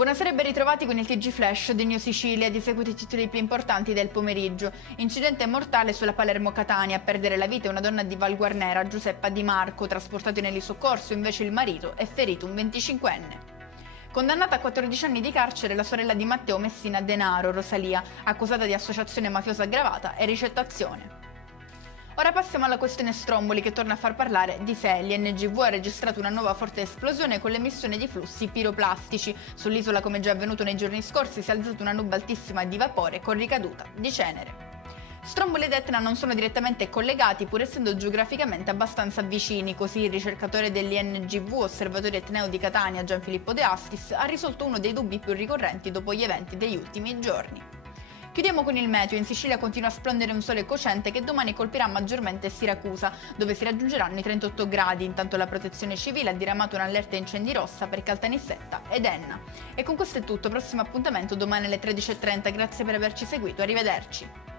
Buonasera e ben ritrovati con il TG Flash di New Sicilia ed eseguiti i titoli più importanti del pomeriggio. Incidente mortale sulla Palermo-Catania, a perdere la vita una donna di Val Guarnera, Giuseppa Di Marco, trasportato in elisoccorso, invece il marito è ferito, un 25enne. Condannata a 14 anni di carcere la sorella di Matteo Messina Denaro, Rosalia, accusata di associazione mafiosa aggravata e ricettazione. Ora passiamo alla questione Stromboli, che torna a far parlare di sé. L'INGV ha registrato una nuova forte esplosione con l'emissione di flussi piroplastici. Sull'isola, come già avvenuto nei giorni scorsi, si è alzata una nube altissima di vapore con ricaduta di cenere. Stromboli ed Etna non sono direttamente collegati, pur essendo geograficamente abbastanza vicini, così il ricercatore dell'INGV, Osservatorio Etneo di Catania, Gianfilippo De Astis, ha risolto uno dei dubbi più ricorrenti dopo gli eventi degli ultimi giorni. Chiudiamo con il meteo. In Sicilia continua a splendere un sole cocente che domani colpirà maggiormente Siracusa, dove si raggiungeranno i 38 gradi. Intanto la Protezione Civile ha diramato un'allerta incendi rossa per Caltanissetta ed Enna. E con questo è tutto, prossimo appuntamento domani alle 13:30. Grazie per averci seguito, arrivederci.